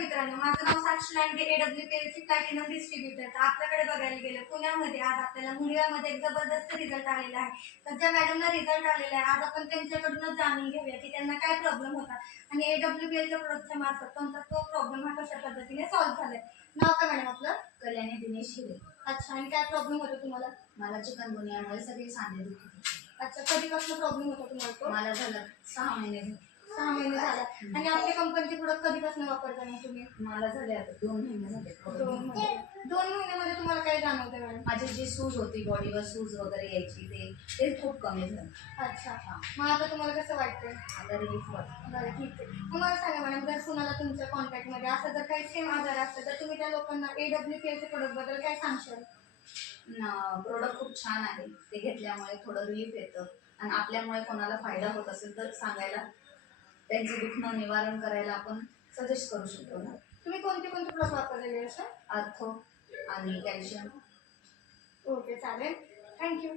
मित्रांनो, माझं नाव साक्षी Landge, AWPLC platinum distributor. तर आपल्याकडे बघायला गेलं पुण्यामध्ये आज आपल्याला मुंडव्यामध्ये एक जबरदस्त रिझल्ट आलेला आहे. तर ज्या मॅडमला रिझल्ट आलेला आहे आज आपण त्यांच्याकडूनच जाणून घेऊया की त्यांना काय प्रॉब्लेम होता आणि AWPLच्या प्रोडक्टच्या मार्फत तुमचा तो प्रॉब्लेम हा कशा पद्धतीने सॉल्व्ह झालाय. नाव काय मॅडम आपलं? कल्याणी दिनेश हिरे. अच्छा, आणि काय प्रॉब्लेम होता तुम्हाला? मला चिकनगुनियामुळे सगळे सांधे दुखत होते. अच्छा, कधीपासून प्रॉब्लेम होता तुम्हाला तो? मला झालं 6 महिने झाले. 6 महिने झाला. आणि आपल्या कंपनीचे प्रोडक्ट कधीपासून वापरता मग तुम्ही? मला झाले आता 2 महिने झाले. 2 महिन्यामध्ये तुम्हाला काय जाणवतं मॅडम? माझी जी सूज होती बॉडीवर सूज वगैरे यायची ते खूप कमी झालं. अच्छा, मग आता तुम्हाला कसं वाटतंय? आता रिलीफ वाटतं. बरं, ठीक आहे. मग मला सांगा मॅडम, जर कुणाला तुमच्या कॉन्टॅक्टमध्ये असं जर काही सेम आजार असतं तर तुम्ही त्या लोकांना AWPLच्या प्रोडक्टबद्दल काय सांगशाल? प्रोडक्ट खूप छान आहे. ते घेतल्यामुळे थोडं रिलीफ येतं आणि आपल्यामुळे कोणाला फायदा होत असेल तर सांगायला, त्यांचे दुखणं निवारण करायला आपण सजेस्ट करू शकतो ना. तुम्ही कोणते प्रोडक्ट वापरलेले असं? आर्थो आणि कॅल्शियम. ओके, चालेल. थँक्यू.